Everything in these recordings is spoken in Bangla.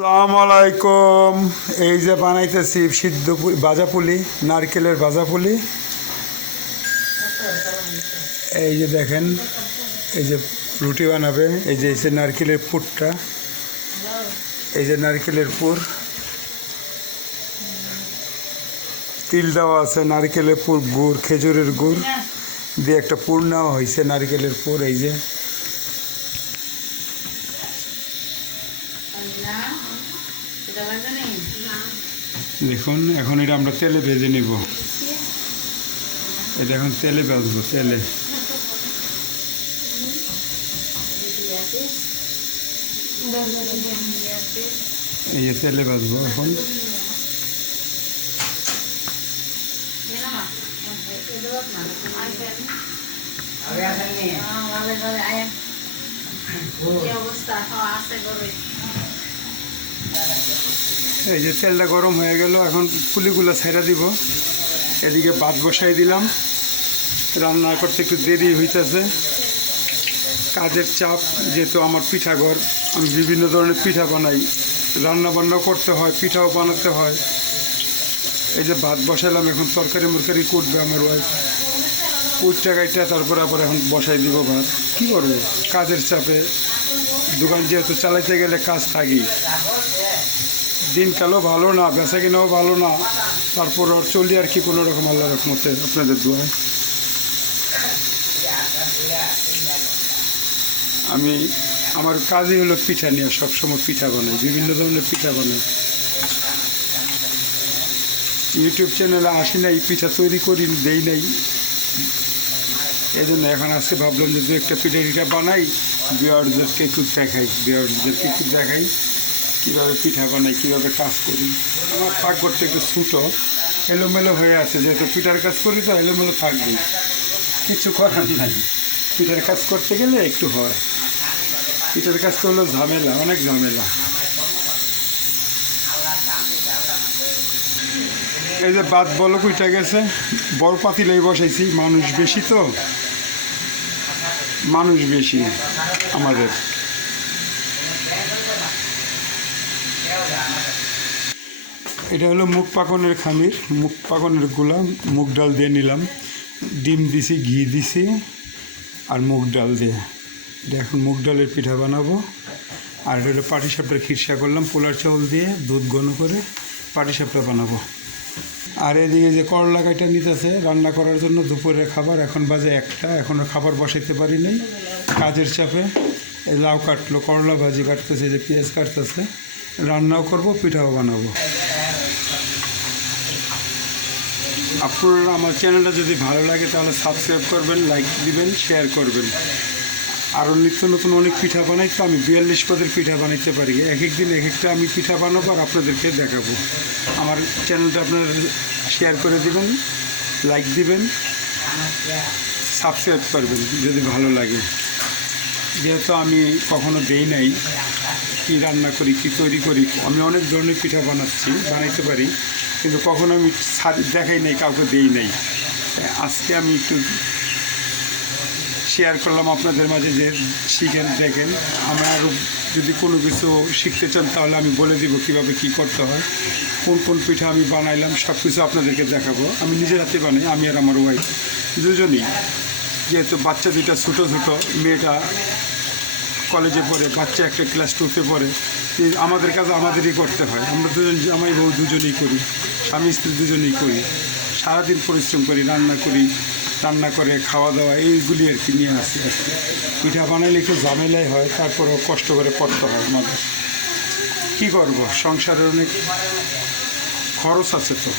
সালাম আলাইকুম। এই যে বানাইতেছি সিদ্ধ পু- ভাজা পুলি, নারকেলের ভাজা পুলি। এই যে দেখেন, এই যে রুটি বানাবে, এই যে যে নারকেলের পুরটা। এই যে নারকেলের পুর। তিল দেওয়া আছে, নারকেলের পুর, গুড়, খেজুরের গুড়। দিয়ে একটা পুর নেওয়া হয়েছে, নারকেলের পুর, এই যে। দেখুন এখন এটা আমরা তেলে ভেজে নিব। এটা এখন তেলে ভাজবো তেলে। এই যে তেলে ভাজবো এখন। এই যে তেলটা গরম হয়ে গেল, এখন পুলিগুলো ছেড়ে দিব। এদিকে ভাত বসাই দিলাম। রান্না করতে একটু দেরি হইতেছে। কাজের চাপ, যেহেতু আমার পিঠাঘর, আমি বিভিন্ন ধরনের পিঠা বানাই। রান্না বান্না করতে হয়, পিঠাও বানাতে হয়। এই যে ভাত বসাইলাম, এখন তরকারি মরকারি কুটবে আমার ওয়াইফ কুটটা গাইটা তারপরে আবার এখন বসাই দিব ভাত। কী করব? কাজের চাপে দোকান যেহেতু চালাইতে গেলে কাজ থাকি। দিনকালও ভালো না বেচা কিনাও ভালো না। তারপর আর চলি আর কি কোনো রকম আল্লাহ রকমতে আপনাদের দোয়ায়। আমি, আমার কাজই হলো পিঠা নিয়ে, সবসময় পিঠা বানাই, বিভিন্ন ধরনের পিঠা বানাই। ইউটিউব চ্যানেলে আসি নাই, পিঠা তৈরি করি, দেই নাই। এই জন্য এখন আজকে ভাবলাম যে দু একটা পিঠা বানাই বিয়ারদেরকে একটু দেখাই বিয়ারদেরকে একটু দেখাই, কীভাবে পিঠা বানাই, কীভাবে কাজ করি। আমার করতে একটু ছুটো, এলোমেলো হয়ে আছে, যেহেতু পিঠার কাজ করি তো এলোমেলো থাকবে কিছু করার নাই। পিঠার কাজ করতে গেলে একটু হয়। পিঠার কাজ হলো ঝামেলা, অনেক ঝামেলা। এই যে বাদ বলো কুইটা গেছে। বড় পাতিলাই বসাইছি, মানুষ বেশি তো? মানুষ বেশি আমাদের। এটা হলো মুখ পাকনের খামির মুখ পাকনেরগুলা মুগ ডাল দিয়ে নিলাম। ডিম দিছি, ঘি দিছি, আর মুগ ডাল দিয়ে। এটা এখন মুগ ডালের পিঠা বানাবো। আর হলো পাটিসাপটার খিরসা করলাম, পোলার চাউল দিয়ে দুধ ঘন করে পাটিসাপটা বানাবো। আর এদিকে যে করলা কাটা নিতেছে, রান্না করার জন্য দুপুরের খাবার, এখন বাজে একটা এখনও খাবার বসাইতে পারি নাই। কাজের চাপে লাউ কাটলো, করলা ভাজি কাটতেছে যে পেঁয়াজ কাটতেছে, রান্নাও করব, পিঠাও বানাবো। আপনারা আমার চ্যানেলটা যদি ভালো লাগে, তাহলে সাবস্ক্রাইব করবেন, লাইক দিবেন, শেয়ার করবেন। আরও নিত্য নতুন অনেক পিঠা বানাই তো আমি বিয়াল্লিশ পদের পিঠা বানাইতে পারি। এক এক দিন এক একটা আমি পিঠা বানাবো আর আপনাদেরকে দেখাবো। আমার চ্যানেলটা আপনারা শেয়ার করে দিবেন লাইক দিবেন সাবস্ক্রাইব করবেন যদি ভালো লাগে। যেহেতু আমি কখনো দেই নাই, কী রান্না করি, কী তৈরি করি, আমি অনেক ধরনের পিঠা বানাচ্ছি, বানাইতে পারি, কিন্তু কখনো আমি দেখাই নাই, কাউকে দেই নাই। আজকে আমি একটু শেয়ার করলাম আপনাদের মাঝে যে শিখেন, দেখেন। আমরা আরও যদি কোনো কিছু শিখতে চান, তাহলে আমি বলে দিব কীভাবে কি করতে হয়। কোন কোন পিঠা আমি বানাইলাম সব কিছু আপনাদেরকে দেখাবো। আমি নিজের হাতে বানাই, আমি আর আমার ওয়াইফ দুজনই, যেহেতু বাচ্চা দুটা ছোটো ছোটো, মেয়েটা কলেজে পড়ে, বাচ্চা একটা ক্লাস টুতে পড়ে আমাদের কাজ আমাদেরই করতে হয়। আমরা দুজন, জামাই বউ দুজনেই করি, স্বামী স্ত্রী দুজনেই করি। সারাদিন পরিশ্রম করি, রান্না করি রান্না করে খাওয়া দাওয়া এইগুলি আর কি নিয়ে আসি। পিঠা বানাইলে একটু ঝামেলাই হয়, তারপরেও কষ্ট করে করতে হয় আমাদের। কী করব? সংসারের অনেক খরচ আছে তো।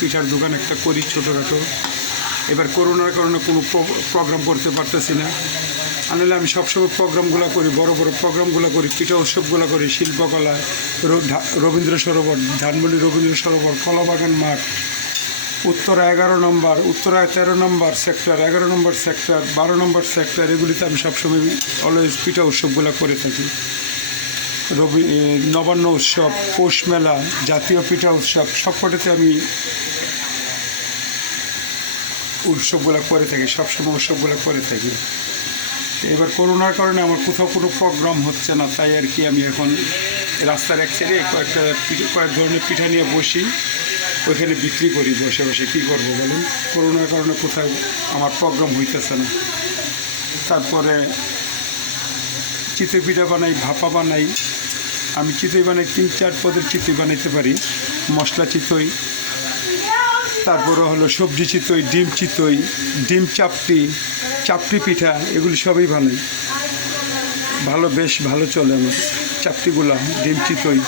পিঠার দোকান একটা করি ছোটোখাটো। এবার করোনার কারণে কোনো প্রোগ্রাম করতে পারতেছি না। আনলে আমি সবসময় প্রোগ্রামগুলো করি, বড় বড় প্রোগ্রামগুলো করি, পিঠা উৎসবগুলো করি, শিল্পকলা রবীন্দ্র সরোবর, ধানমন্ডি রবীন্দ্র সরোবর, কলাবাগান মাঠ। উত্তরা এগারো নম্বর উত্তরা তেরো নম্বর সেক্টর এগারো নম্বর সেক্টর বারো নম্বর সেক্টর এগুলিতে আমি সবসময় অলওয়েজ পিঠা উৎসবগুলো করে থাকি। রবি নবান্ন উৎসব, পৌষ মেলা, জাতীয় পিঠা উৎসব, সবকটাতে আমি উৎসবগুলো করে থাকি, সবসময় উৎসবগুলো করে থাকি। এবার করোনার কারণে আমার কোথাও কোনো প্রোগ্রাম হচ্ছে না, তাই আর কি আমি এখন রাস্তার এক সাইডে কয়েকটা কয়েক ধরনের পিঠা নিয়ে বসি। ওইখানে বিক্রি করি বসে বসে, কী করব বলুন? করোনার কারণে কোথাও আমার প্রোগ্রাম হইতেছে না। তারপরে চিতই পিঠা বানাই, ভাপা বানাই। আমি চিতই বানাই, তিন চার পদের চিতই বানাইতে পারি, মশলা চিতই। তারপরে হলো সবজি চিতই, ডিম চিতই, ডিম চাপটি চাপটি পিঠা, এগুলি সবই বানাই। ভালো, বেশ ভালো চলে আমার চাপটিগুলা, ডিম চিতই।